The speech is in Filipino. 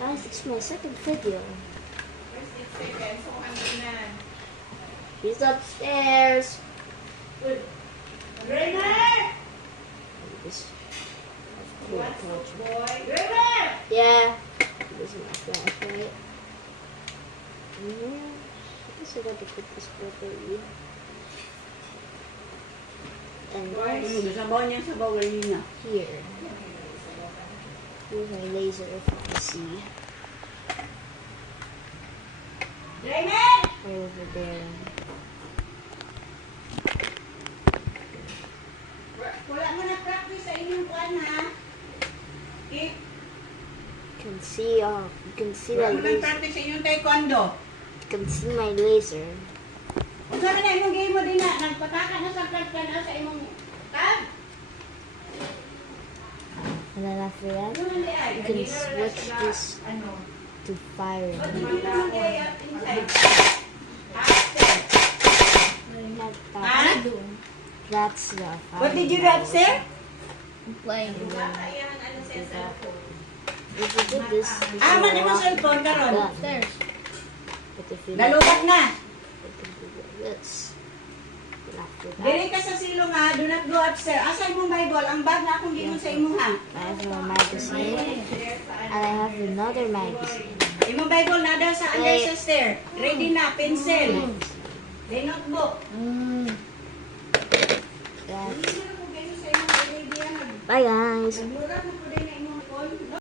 Guys, it's my second video. He's upstairs. Rainer! This What's up, boy? Rainer! yeah. This is my flashlight. I guess I got to put this properly. And this Sabaw niya, sabaw ganyan. here. Here's my laser if you can see. Rainer! Right over there. Wala mo na practice sa inyong kwan, ha? Okay? You can see Wala the mo na laser. practice sa inyong taekwondo. You can see my laser. Kung saan na imong game mo din na, nagpataka na sa club ka na sa imong tab. And then after that, Ano man di ay? you can Hindi na switch sila, this ano? to fire. Ba't hindi naman di ay inside? Ha? That's the fire. What did you do upstairs? I'm playing. Baka yan, ano siya sa If you do this, Ah, man mo cellphone karon. upstairs. But if you Nalubat na. you can do this. And after that, Dili ka sa silong ha, do not go upstairs. Asa imong Bible? Ang bag na akong gingon sa imong ha. I have my magazine. And I have another magazine. Imong Bible na daw sa under sa stair. Ready na, pencil. May notebook. That. Hindi na ko ganyan sa imong idea. Bye guys. Nagmura mo